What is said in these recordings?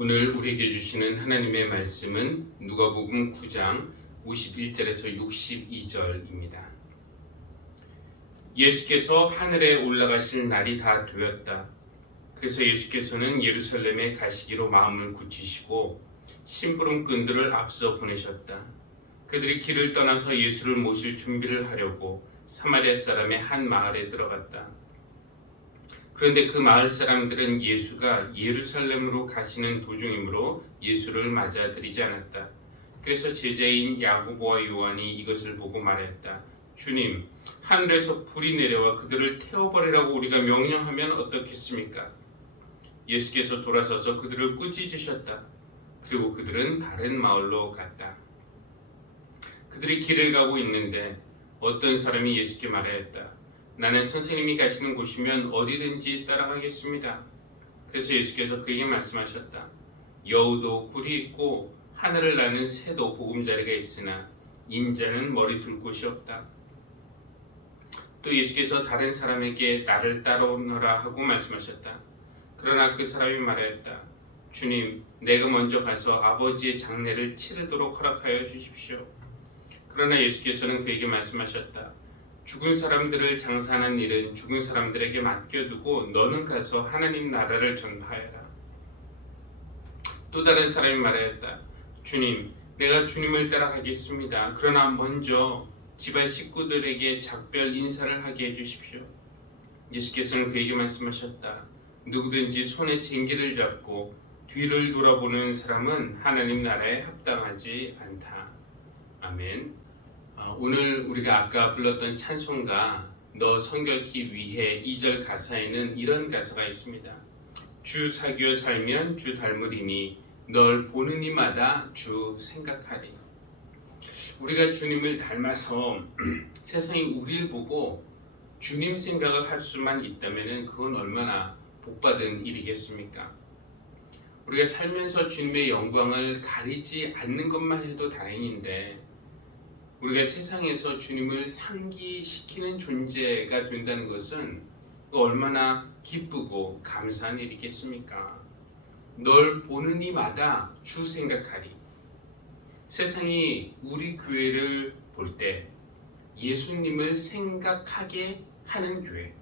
오늘 우리에게 주시는 하나님의 말씀은 누가복음 9장 51절에서 62절입니다. 예수께서 하늘에 올라가실 날이 다 되었다. 그래서 예수께서는 예루살렘에 가시기로 마음을 굳히시고 심부름꾼들을 앞서 보내셨다. 그들이 길을 떠나서 예수를 모실 준비를 하려고 사마리아 사람의 한 마을에 들어갔다. 그런데 그 마을 사람들은 예수가 예루살렘으로 가시는 도중이므로 예수를 맞아들이지 않았다. 그래서 제자인 야고보와 요한이 이것을 보고 말했다. 주님, 하늘에서 불이 내려와 그들을 태워버리라고 우리가 명령하면 어떻겠습니까? 예수께서 돌아서서 그들을 꾸짖으셨다. 그리고 그들은 다른 마을로 갔다. 그들이 길을 가고 있는데 어떤 사람이 예수께 말하였다. 나는 선생님이 가시는 곳이면 어디든지 따라가겠습니다. 그래서 예수께서 그에게 말씀하셨다. 여우도 굴이 있고 하늘을 나는 새도 보금자리가 있으나 인자는 머리 둘 곳이 없다. 또 예수께서 다른 사람에게 나를 따라오너라 하고 말씀하셨다. 그러나 그 사람이 말하였다. 주님, 내가 먼저 가서 아버지의 장례를 치르도록 허락하여 주십시오. 그러나 예수께서는 그에게 말씀하셨다. 죽은 사람들을 장사하는 일은 죽은 사람들에게 맡겨두고 너는 가서 하나님 나라를 전파하여라. 또 다른 사람이 말하였다. 주님, 내가 주님을 따라가겠습니다. 그러나 먼저 집안 식구들에게 작별 인사를 하게 해주십시오. 예수께서는 그에게 말씀하셨다. 누구든지 손에 쟁기를 잡고 뒤를 돌아보는 사람은 하나님 나라에 합당하지 않다. 아멘. 오늘 우리가 아까 불렀던 찬송가 너 성결케 위해 2절 가사에는 이런 가사가 있습니다. 주 사귀어 살면 주 닮으리니 널 보는 이마다 주 생각하리. 우리가 주님을 닮아서 세상이 우리를 보고 주님 생각을 할 수만 있다면 그건 얼마나 복받은 일이겠습니까? 우리가 살면서 주님의 영광을 가리지 않는 것만 해도 다행인데 우리가 세상에서 주님을 상기시키는 존재가 된다는 것은 얼마나 기쁘고 감사한 일이겠습니까? 널 보는 이마다 주 생각하리. 세상이 우리 교회를 볼 때 예수님을 생각하게 하는 교회,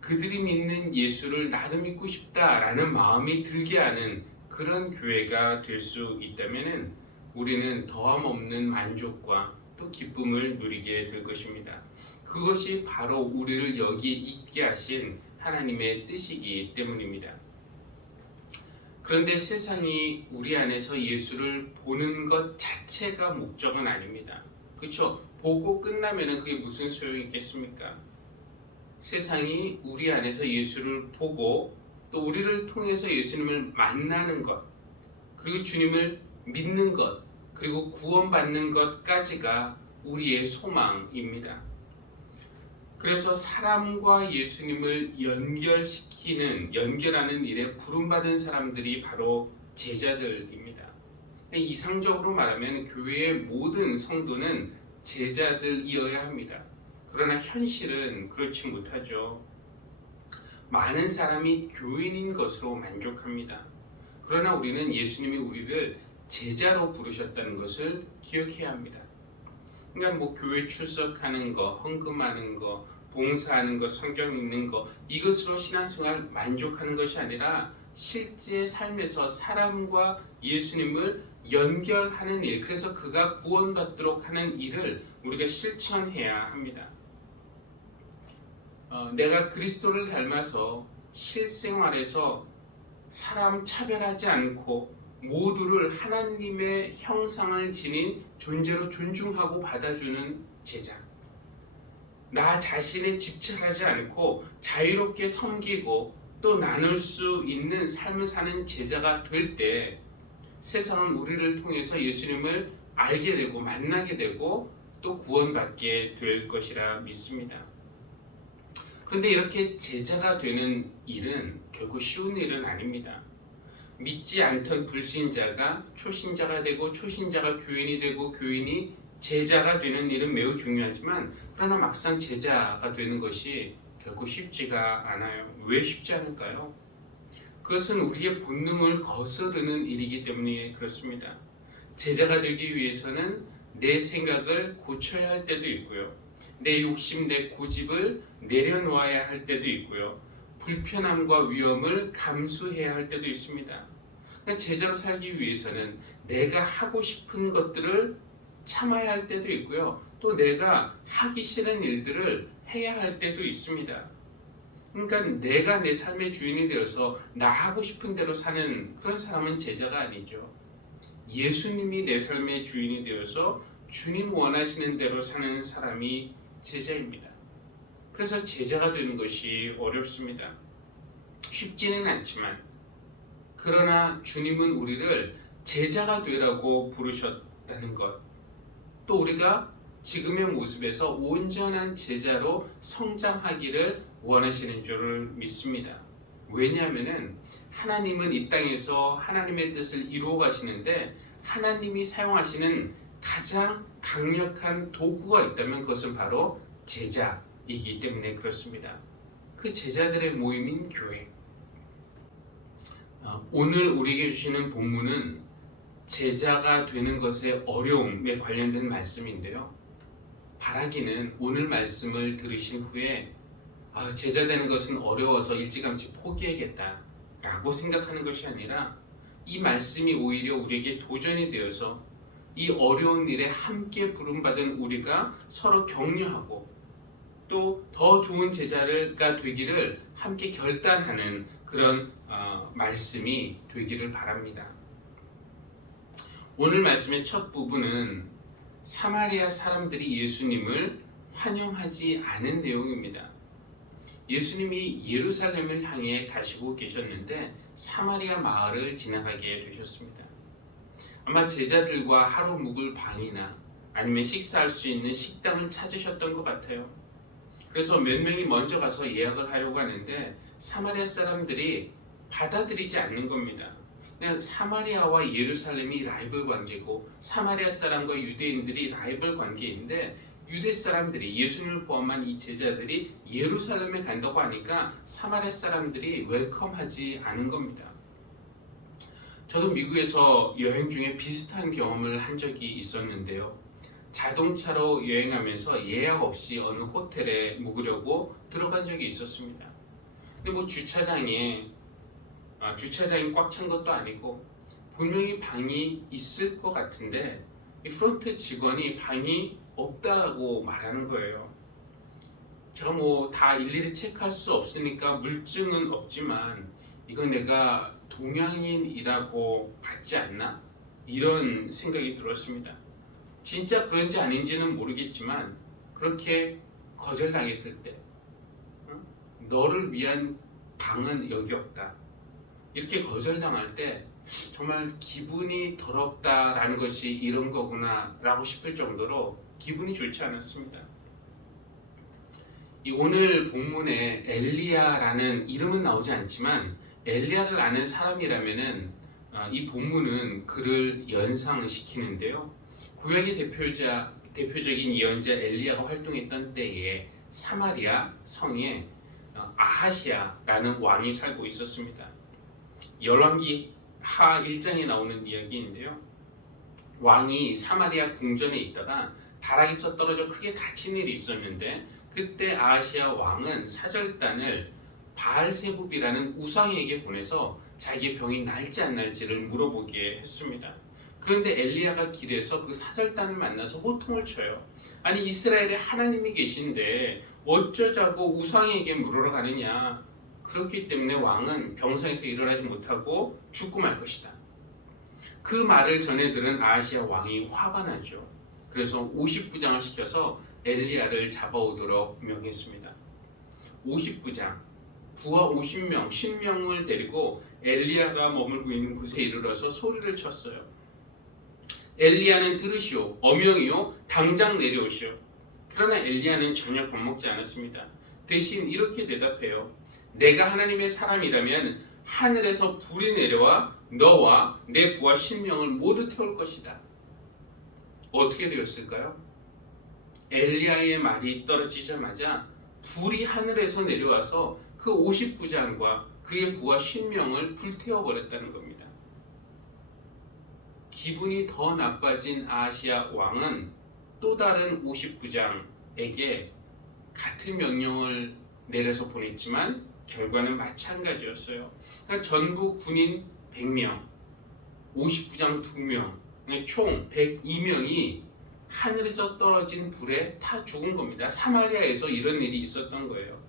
그들이 믿는 예수를 나도 믿고 싶다라는 마음이 들게 하는 그런 교회가 될 수 있다면 우리는 더함 없는 만족과 또 기쁨을 누리게 될 것입니다. 그것이 바로 우리를 여기에 있게 하신 하나님의 뜻이기 때문입니다. 그런데 세상이 우리 안에서 예수를 보는 것 자체가 목적은 아닙니다. 그렇죠? 보고 끝나면 그게 무슨 소용이 있겠습니까? 세상이 우리 안에서 예수를 보고 또 우리를 통해서 예수님을 만나는 것, 그리고 주님을 믿는 것, 그리고 구원받는 것까지가 우리의 소망입니다. 그래서 사람과 예수님을 연결하는 일에 부름받은 사람들이 바로 제자들입니다. 이상적으로 말하면 교회의 모든 성도는 제자들이어야 합니다. 그러나 현실은 그렇지 못하죠. 많은 사람이 교인인 것으로 만족합니다. 그러나 우리는 예수님이 우리를 제자로 부르셨다는 것을 기억해야 합니다. 그러니까 교회 출석하는 거, 헌금하는 거, 봉사하는 거, 성경 읽는 거 이것으로 신앙생활 만족하는 것이 아니라 실제 삶에서 사람과 예수님을 연결하는 일, 그래서 그가 구원받도록 하는 일을 우리가 실천해야 합니다. 내가 그리스도를 닮아서 실생활에서 사람 차별하지 않고 모두를 하나님의 형상을 지닌 존재로 존중하고 받아주는 제자. 나 자신에 집착하지 않고 자유롭게 섬기고 또 나눌 수 있는 삶을 사는 제자가 될 때 세상은 우리를 통해서 예수님을 알게 되고 만나게 되고 또 구원받게 될 것이라 믿습니다. 그런데 이렇게 제자가 되는 일은 결코 쉬운 일은 아닙니다. 믿지 않던 불신자가 초신자가 되고 초신자가 교인이 되고 교인이 제자가 되는 일은 매우 중요하지만 그러나 막상 제자가 되는 것이 결코 쉽지가 않아요. 왜 쉽지 않을까요? 그것은 우리의 본능을 거스르는 일이기 때문에 그렇습니다. 제자가 되기 위해서는 내 생각을 고쳐야 할 때도 있고요. 내 욕심, 내 고집을 내려놓아야 할 때도 있고요. 불편함과 위험을 감수해야 할 때도 있습니다. 제자로 살기 위해서는 내가 하고 싶은 것들을 참아야 할 때도 있고요. 또 내가 하기 싫은 일들을 해야 할 때도 있습니다. 그러니까 내가 내 삶의 주인이 되어서 나 하고 싶은 대로 사는 그런 사람은 제자가 아니죠. 예수님이 내 삶의 주인이 되어서 주님 원하시는 대로 사는 사람이 제자입니다. 그래서 제자가 되는 것이 어렵습니다. 쉽지는 않지만, 그러나 주님은 우리를 제자가 되라고 부르셨다는 것, 또 우리가 지금의 모습에서 온전한 제자로 성장하기를 원하시는 줄을 믿습니다. 왜냐하면 하나님은 이 땅에서 하나님의 뜻을 이루어 가시는데, 하나님이 사용하시는 가장 강력한 도구가 있다면 그것은 바로 제자이기 때문에 그렇습니다. 그 제자들의 모임인 교회. 오늘 우리에게 주시는 본문은 제자가 되는 것의 어려움에 관련된 말씀인데요. 바라기는 오늘 말씀을 들으신 후에 제자 되는 것은 어려워서 일찌감치 포기해야겠다 라고 생각하는 것이 아니라, 이 말씀이 오히려 우리에게 도전이 되어서 이 어려운 일에 함께 부름받은 우리가 서로 격려하고 또 더 좋은 제자가 되기를 함께 결단하는 그런 말씀이 되기를 바랍니다. 오늘 말씀의 첫 부분은 사마리아 사람들이 예수님을 환영하지 않은 내용입니다. 예수님이 예루살렘을 향해 가시고 계셨는데 사마리아 마을을 지나가게 되셨습니다. 아마 제자들과 하루 묵을 방이나 아니면 식사할 수 있는 식당을 찾으셨던 것 같아요. 그래서 몇 명이 먼저 가서 예약을 하려고 하는데 사마리아 사람들이 받아들이지 않는 겁니다. 그냥 사마리아와 예루살렘이 라이벌 관계고, 사마리아 사람과 유대인들이 라이벌 관계인데, 유대 사람들이, 예수님을 포함한 이 제자들이 예루살렘에 간다고 하니까 사마리아 사람들이 웰컴하지 않은 겁니다. 저도 미국에서 여행 중에 비슷한 경험을 한 적이 있었는데요. 자동차로 여행하면서 예약 없이 어느 호텔에 묵으려고 들어간 적이 있었습니다. 근데 주차장이 꽉 찬 것도 아니고 분명히 방이 있을 것 같은데, 이 프론트 직원이 방이 없다고 말하는 거예요. 제가 다 일일이 체크할 수 없으니까 물증은 없지만, 이건 내가 동양인이라고 받지 않나? 이런 생각이 들었습니다. 진짜 그런지 아닌지는 모르겠지만, 그렇게 거절당했을 때, 너를 위한 방은 여기 없다, 이렇게 거절당할 때 정말 기분이 더럽다라는 것이 이런 거구나 라고 싶을 정도로 기분이 좋지 않았습니다. 이 오늘 본문에 엘리야라는 이름은 나오지 않지만, 엘리야를 아는 사람이라면은 이 본문은 그를 연상시키는데요. 구약의 대표적인 예언자 엘리야가 활동했던 때에 사마리아 성에 아하시아라는 왕이 살고 있었습니다. 열왕기 하 1장에 나오는 이야기인데요. 왕이 사마리아 궁전에 있다가 다락에서 떨어져 크게 다친 일이 있었는데, 그때 아하시아 왕은 사절단을 바알세붑이라는 우상에게 보내서 자기의 병이 날지 안 날지를 물어보게 했습니다. 그런데 엘리야가 길에서 그 사절단을 만나서 호통을 쳐요. 아니, 이스라엘에 하나님이 계신데 어쩌자고 우상에게 물으러 가느냐. 그렇기 때문에 왕은 병상에서 일어나지 못하고 죽고 말 것이다. 그 말을 전해 들은 아하시아 왕이 화가 나죠. 그래서 50부장을 시켜서 엘리야를 잡아오도록 명했습니다. 50부장, 부하 50명, 10명을 데리고 엘리야가 머물고 있는 곳에 이르러서 소리를 쳤어요. 엘리야는 들으시오, 어명이요, 당장 내려오시오. 그러나 엘리야는 전혀 겁먹지 않았습니다. 대신 이렇게 대답해요. 내가 하나님의 사람이라면 하늘에서 불이 내려와 너와 내 부하 10명을 모두 태울 것이다. 어떻게 되었을까요? 엘리야의 말이 떨어지자마자 불이 하늘에서 내려와서 그 50부장과 그 그의 부하 50명을 불태워버렸다는 겁니다. 기분이 더 나빠진 아하시아 왕은 또 다른 50부장에게 같은 명령을 내려서 보냈지만 결과는 마찬가지였어요. 그러니까 전부 군인 100명, 50부장 2명, 총 102명이 하늘에서 떨어진 불에 타 죽은 겁니다. 사마리아에서 이런 일이 있었던 거예요.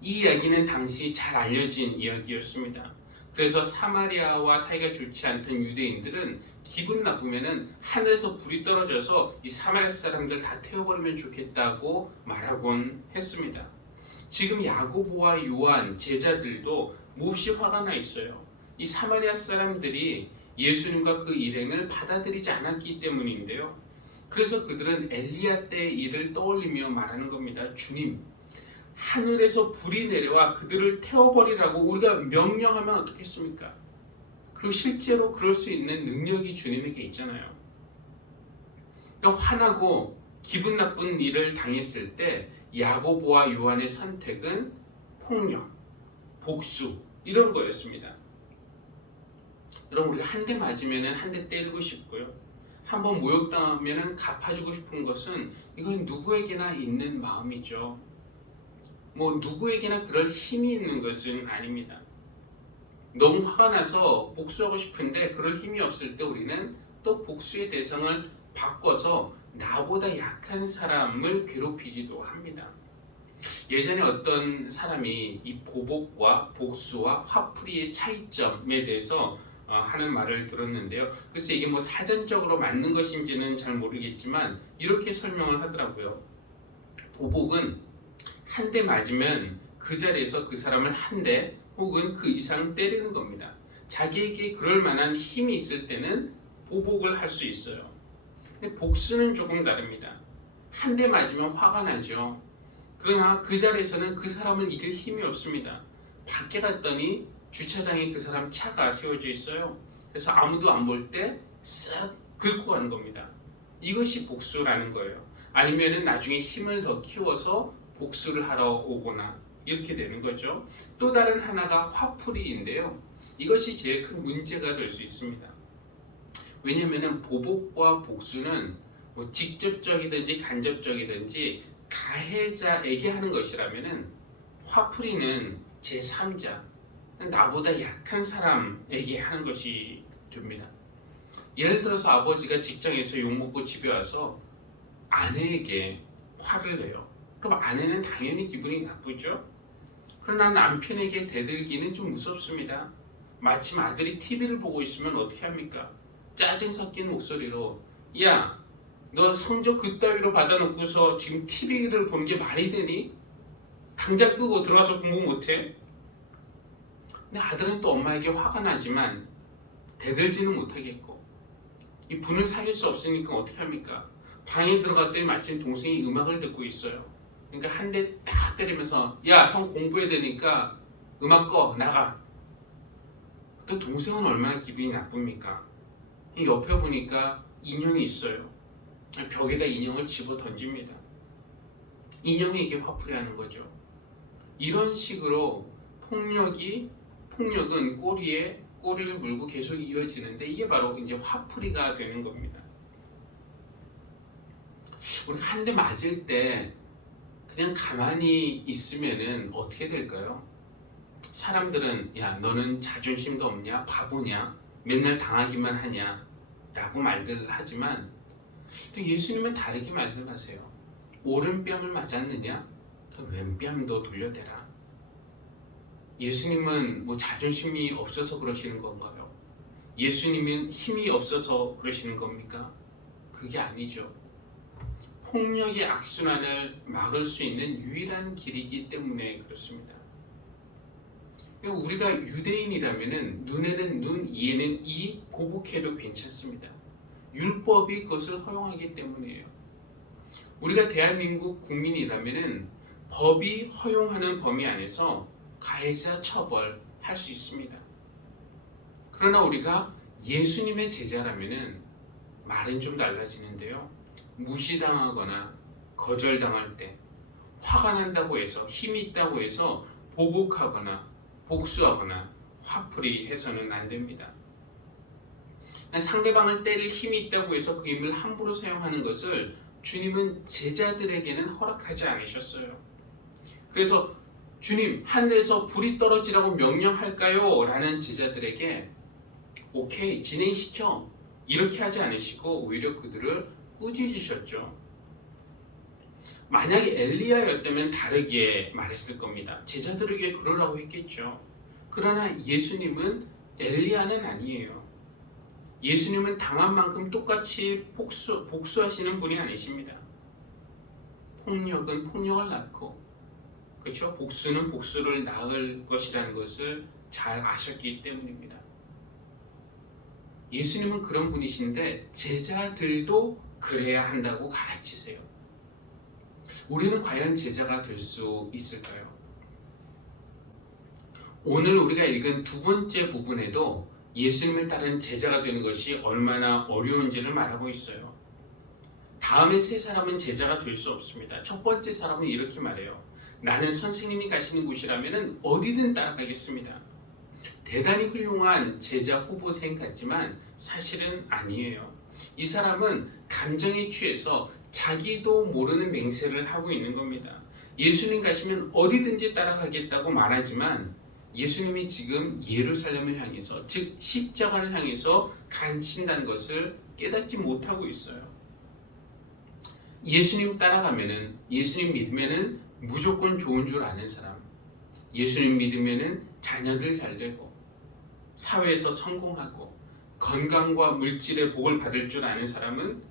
이 이야기는 당시 잘 알려진 이야기였습니다. 그래서 사마리아와 사이가 좋지 않던 유대인들은 기분 나쁘면은 하늘에서 불이 떨어져서 이 사마리아 사람들 다 태워버리면 좋겠다고 말하곤 했습니다. 지금 야고보와 요한 제자들도 몹시 화가 나 있어요. 이 사마리아 사람들이 예수님과 그 일행을 받아들이지 않았기 때문인데요. 그래서 그들은 엘리야 때의 일을 떠올리며 말하는 겁니다. 주님, 하늘에서 불이 내려와 그들을 태워버리라고 우리가 명령하면 어떻겠습니까? 그리고 실제로 그럴 수 있는 능력이 주님에게 있잖아요. 그러니까 화나고 기분 나쁜 일을 당했을 때 야고보와 요한의 선택은 폭력, 복수 이런 거였습니다. 여러분, 우리가 한 대 맞으면 한 대 때리고 싶고요. 한번 모욕당하면 갚아주고 싶은 것은 이건 누구에게나 있는 마음이죠. 누구에게나 그럴 힘이 있는 것은 아닙니다. 너무 화가 나서 복수하고 싶은데 그럴 힘이 없을 때 우리는 또 복수의 대상을 바꿔서 나보다 약한 사람을 괴롭히기도 합니다. 예전에 어떤 사람이 이 보복과 복수와 화풀이의 차이점에 대해서 하는 말을 들었는데요. 글쎄 이게 사전적으로 맞는 것인지는 잘 모르겠지만 이렇게 설명을 하더라고요. 보복은 한 대 맞으면 그 자리에서 그 사람을 한 대 혹은 그 이상 때리는 겁니다. 자기에게 그럴 만한 힘이 있을 때는 보복을 할 수 있어요. 근데 복수는 조금 다릅니다. 한 대 맞으면 화가 나죠. 그러나 그 자리에서는 그 사람을 이길 힘이 없습니다. 밖에 갔더니 주차장에 그 사람 차가 세워져 있어요. 그래서 아무도 안 볼 때 쓱 긁고 가는 겁니다. 이것이 복수라는 거예요. 아니면은 나중에 힘을 더 키워서 복수를 하러 오거나 이렇게 되는 거죠. 또 다른 하나가 화풀이인데요. 이것이 제일 큰 문제가 될 수 있습니다. 왜냐하면 보복과 복수는 직접적이든지 간접적이든지 가해자에게 하는 것이라면은 화풀이는 제3자, 나보다 약한 사람에게 하는 것이 됩니다. 예를 들어서 아버지가 직장에서 욕먹고 집에 와서 아내에게 화를 내요. 그럼 아내는 당연히 기분이 나쁘죠. 그러나 남편에게 대들기는 좀 무섭습니다. 마침 아들이 TV를 보고 있으면 어떻게 합니까? 짜증 섞인 목소리로 야, 너 성적 그따위로 받아놓고서 지금 TV를 보는 게 말이 되니? 당장 끄고 들어와서 공부 못해? 근데 아들은 또 엄마에게 화가 나지만 대들지는 못하겠고 이 분을 사귈 수 없으니까 어떻게 합니까? 방에 들어갔더니 마침 동생이 음악을 듣고 있어요. 그러니까 한 대 딱 때리면서 야, 형 공부해야 되니까 음악 꺼, 나가. 또 동생은 얼마나 기분이 나쁩니까? 옆에 보니까 인형이 있어요. 벽에다 인형을 집어 던집니다. 인형에게 화풀이하는 거죠. 이런 식으로 폭력은 꼬리에 꼬리를 물고 계속 이어지는데 이게 바로 이제 화풀이가 되는 겁니다. 우리가 한 대 맞을 때 그냥 가만히 있으면은 어떻게 될까요? 사람들은 야, 너는 자존심도 없냐? 바보냐? 맨날 당하기만 하냐? 라고 말들 하지만 또 예수님은 다르게 말씀하세요. 오른뺨을 맞았느냐? 왼뺨도 돌려대라. 예수님은 자존심이 없어서 그러시는 건가요? 예수님은 힘이 없어서 그러시는 겁니까? 그게 아니죠. 폭력의 악순환을 막을 수 있는 유일한 길이기 때문에 그렇습니다. 우리가 유대인이라면 눈에는 눈, 이에는 이, 보복해도 괜찮습니다. 율법이 그것을 허용하기 때문이에요. 우리가 대한민국 국민이라면 법이 허용하는 범위 안에서 가해자 처벌할 수 있습니다. 그러나 우리가 예수님의 제자라면 말은 좀 달라지는데요. 무시당하거나 거절당할 때 화가 난다고 해서 힘이 있다고 해서 보복하거나 복수하거나 화풀이 해서는 안 됩니다. 상대방을 때릴 힘이 있다고 해서 그 힘을 함부로 사용하는 것을 주님은 제자들에게는 허락하지 않으셨어요. 그래서 주님, 하늘에서 불이 떨어지라고 명령할까요? 라는 제자들에게 오케이, 진행시켜, 이렇게 하지 않으시고 오히려 그들을 꾸짖으셨죠. 만약에 엘리야였다면 다르게 말했을 겁니다. 제자들에게 그러라고 했겠죠. 그러나 예수님은 엘리야는 아니에요. 예수님은 당한 만큼 똑같이 복수하시는 분이 아니십니다. 폭력은 폭력을 낳고, 그렇죠? 복수는 복수를 낳을 것이라는 것을 잘 아셨기 때문입니다. 예수님은 그런 분이신데 제자들도 그래야 한다고 가르치세요. 우리는 과연 제자가 될 수 있을까요? 오늘 우리가 읽은 두 번째 부분에도 예수님을 따르는 제자가 되는 것이 얼마나 어려운지를 말하고 있어요. 다음에 세 사람은 제자가 될 수 없습니다. 첫 번째 사람은 이렇게 말해요. 나는 선생님이 가시는 곳이라면 어디든 따라가겠습니다. 대단히 훌륭한 제자 후보생 같지만 사실은 아니에요. 이 사람은 감정에 취해서 자기도 모르는 맹세를 하고 있는 겁니다. 예수님 가시면 어디든지 따라가겠다고 말하지만 예수님이 지금 예루살렘을 향해서, 즉 십자가를 향해서 가신다는 것을 깨닫지 못하고 있어요. 예수님 따라가면은, 예수님 믿으면은 무조건 좋은 줄 아는 사람, 예수님 믿으면은 자녀들 잘 되고 사회에서 성공하고 건강과 물질의 복을 받을 줄 아는 사람은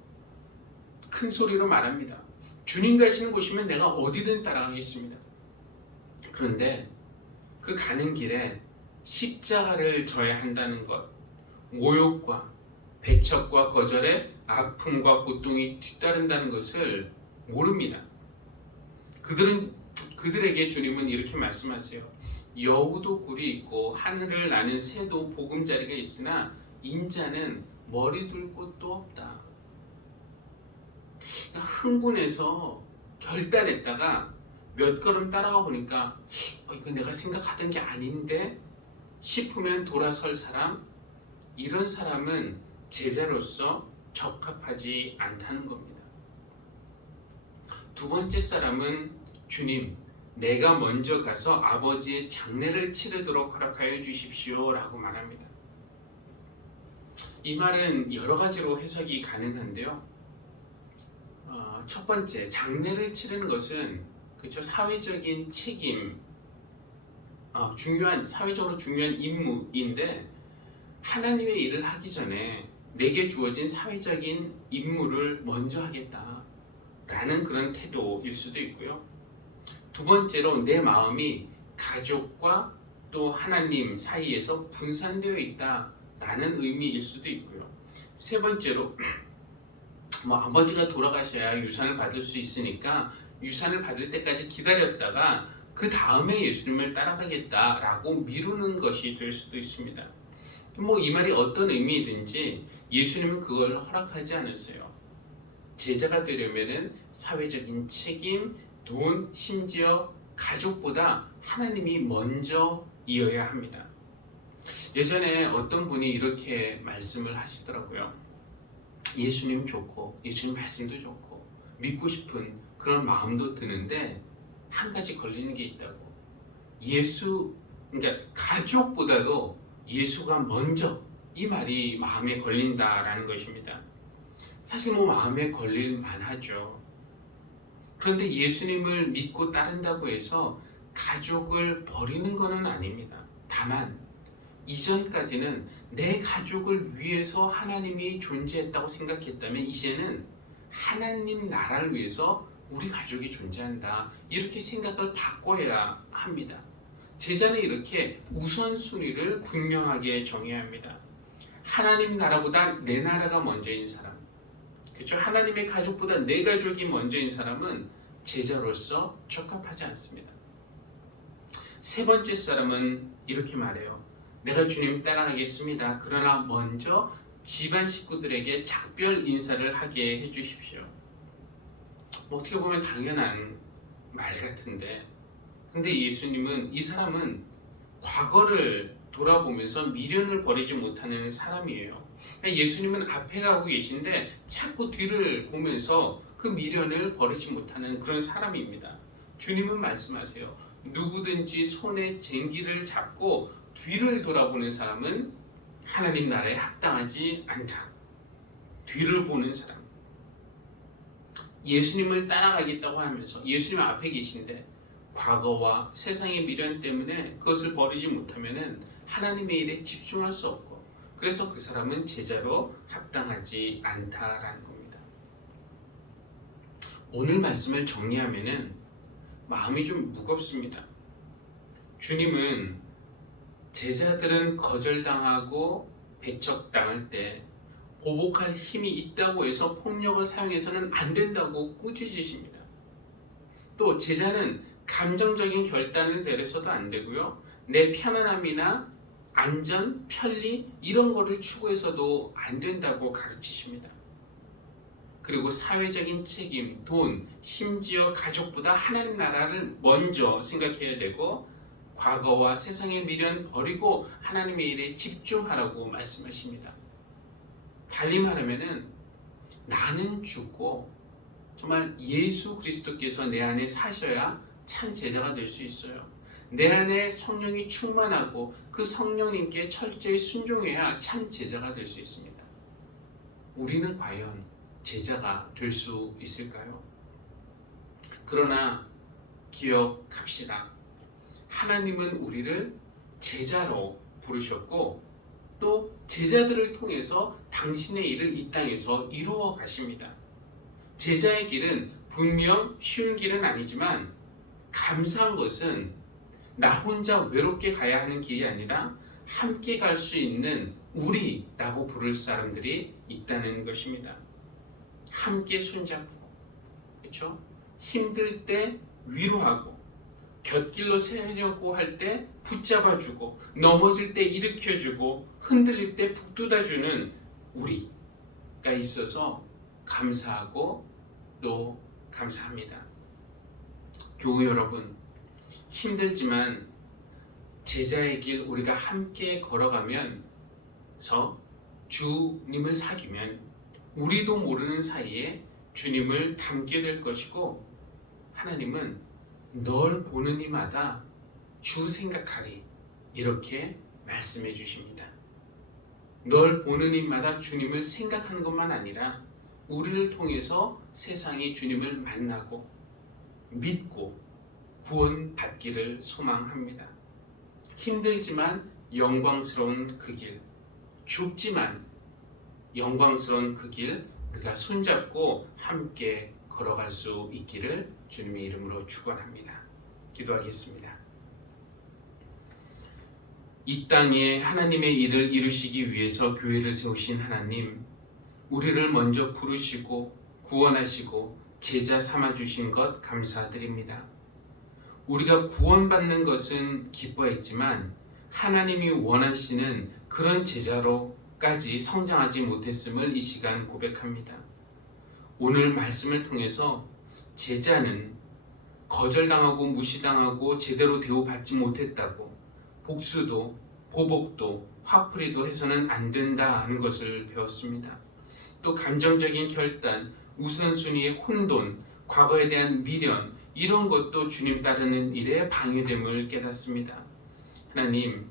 큰 소리로 말합니다. 주님 가시는 곳이면 내가 어디든 따라가겠습니다. 그런데 그 가는 길에 십자가를 져야 한다는 것, 모욕과 배척과 거절에 아픔과 고통이 뒤따른다는 것을 모릅니다. 그들에게 주님은 이렇게 말씀하세요. 여우도 굴이 있고 하늘을 나는 새도 보금자리가 있으나 인자는 머리 둘 곳도 없다. 흥분해서 결단했다가 몇 걸음 따라가 보니까 이거 내가 생각하던 게 아닌데 싶으면 돌아설 사람, 이런 사람은 제자로서 적합하지 않다는 겁니다. 두 번째 사람은 주님, 내가 먼저 가서 아버지의 장례를 치르도록 허락하여 주십시오 라고 말합니다. 이 말은 여러 가지로 해석이 가능한데요. 첫 번째, 장례를 치르는 것은 그렇죠, 사회적인 책임, 사회적으로 중요한 임무인데 하나님의 일을 하기 전에 내게 주어진 사회적인 임무를 먼저 하겠다라는 그런 태도일 수도 있고요. 두 번째로 내 마음이 가족과 또 하나님 사이에서 분산되어 있다라는 의미일 수도 있고요. 세 번째로 아버지가 돌아가셔야 유산을 받을 수 있으니까 유산을 받을 때까지 기다렸다가 그 다음에 예수님을 따라가겠다라고 미루는 것이 될 수도 있습니다. 이 말이 어떤 의미이든지 예수님은 그걸 허락하지 않으세요. 제자가 되려면은 사회적인 책임, 돈, 심지어 가족보다 하나님이 먼저 이어야 합니다. 예전에 어떤 분이 이렇게 말씀을 하시더라고요. 예수님 좋고 예수님 말씀도 좋고 믿고 싶은 그런 마음도 드는데 한 가지 걸리는 게 있다고. 그러니까 가족보다도 예수가 먼저, 이 말이 마음에 걸린다라는 것입니다. 사실 마음에 걸릴 만하죠. 그런데 예수님을 믿고 따른다고 해서 가족을 버리는 것은 아닙니다. 다만 이전까지는 내 가족을 위해서 하나님이 존재했다고 생각했다면 이제는 하나님 나라를 위해서 우리 가족이 존재한다, 이렇게 생각을 바꿔야 합니다. 제자는 이렇게 우선순위를 분명하게 정해야 합니다. 하나님 나라보다 내 나라가 먼저인 사람, 그렇죠? 하나님의 가족보다 내 가족이 먼저인 사람은 제자로서 적합하지 않습니다. 세 번째 사람은 이렇게 말해요. 내가 주님 따라가겠습니다. 그러나 먼저 집안 식구들에게 작별 인사를 하게 해주십시오. 어떻게 보면 당연한 말 같은데, 근데 예수님은 이 사람은 과거를 돌아보면서 미련을 버리지 못하는 사람이에요. 예수님은 앞에 가고 계신데 자꾸 뒤를 보면서 그 미련을 버리지 못하는 그런 사람입니다. 주님은 말씀하세요. 누구든지 손에 쟁기를 잡고 뒤를 돌아보는 사람은 하나님 나라에 합당하지 않다. 뒤를 보는 사람. 예수님을 따라가겠다고 하면서 예수님 앞에 계신데 과거와 세상의 미련 때문에 그것을 버리지 못하면 하나님의 일에 집중할 수 없고, 그래서 그 사람은 제자로 합당하지 않다라는 겁니다. 오늘 말씀을 정리하면은 마음이 좀 무겁습니다. 주님은 제자들은 거절당하고 배척당할 때 보복할 힘이 있다고 해서 폭력을 사용해서는 안 된다고 꾸짖으십니다. 또 제자는 감정적인 결단을 내려서도 안 되고요. 내 편안함이나 안전, 편리 이런 거를 추구해서도 안 된다고 가르치십니다. 그리고 사회적인 책임, 돈, 심지어 가족보다 하나님 나라를 먼저 생각해야 되고 과거와 세상의 미련 버리고 하나님의 일에 집중하라고 말씀하십니다. 달리 말하면은 나는 죽고 정말 예수 그리스도께서 내 안에 사셔야 참 제자가 될 수 있어요. 내 안에 성령이 충만하고 그 성령님께 철저히 순종해야 참 제자가 될 수 있습니다. 우리는 과연 제자가 될 수 있을까요? 그러나 기억합시다. 하나님은 우리를 제자로 부르셨고 또 제자들을 통해서 당신의 일을 이 땅에서 이루어 가십니다. 제자의 길은 분명 쉬운 길은 아니지만 감사한 것은 나 혼자 외롭게 가야 하는 길이 아니라 함께 갈 수 있는 우리라고 부를 사람들이 있다는 것입니다. 함께 손잡고, 그렇죠? 힘들 때 위로하고, 곁길로 세려고 할 때 붙잡아주고, 넘어질 때 일으켜주고, 흔들릴 때 북돋아주는 우리가 있어서 감사하고 또 감사합니다. 교우 여러분, 힘들지만 제자의 길 우리가 함께 걸어가면서 주님을 사귀면 우리도 모르는 사이에 주님을 닮게 될 것이고, 하나님은 널 보는 이마다 주 생각하리 이렇게 말씀해 주십니다. 널 보는 이마다 주님을 생각하는 것만 아니라 우리를 통해서 세상이 주님을 만나고 믿고 구원받기를 소망합니다. 힘들지만 영광스러운 그 길, 좁지만 영광스러운 그 길 우리가 손잡고 함께 걸어갈 수 있기를 주님의 이름으로 축원합니다. 기도하겠습니다. 이 땅에 하나님의 일을 이루시기 위해서 교회를 세우신 하나님, 우리를 먼저 부르시고 구원하시고 제자 삼아주신 것 감사드립니다. 우리가 구원받는 것은 기뻐했지만 하나님이 원하시는 그런 제자로까지 성장하지 못했음을 이 시간 고백합니다. 오늘 말씀을 통해서 제자는 거절당하고 무시당하고 제대로 대우받지 못했다고, 복수도 보복도 화풀이도 해서는 안 된다는 것을 배웠습니다. 또 감정적인 결단, 우선순위의 혼돈, 과거에 대한 미련 이런 것도 주님 따르는 일에 방해됨을 깨닫습니다. 하나님,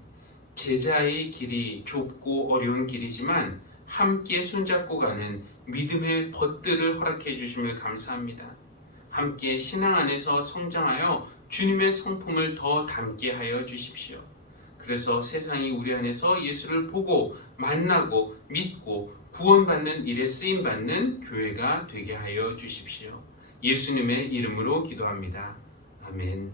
제자의 길이 좁고 어려운 길이지만 함께 손잡고 가는 믿음의 벗들을 허락해 주심을 감사합니다. 함께 신앙 안에서 성장하여 주님의 성품을 더 담게 하여 주십시오. 그래서 세상이 우리 안에서 예수를 보고 만나고 믿고 구원받는 일에 쓰임받는 교회가 되게 하여 주십시오. 예수님의 이름으로 기도합니다. 아멘.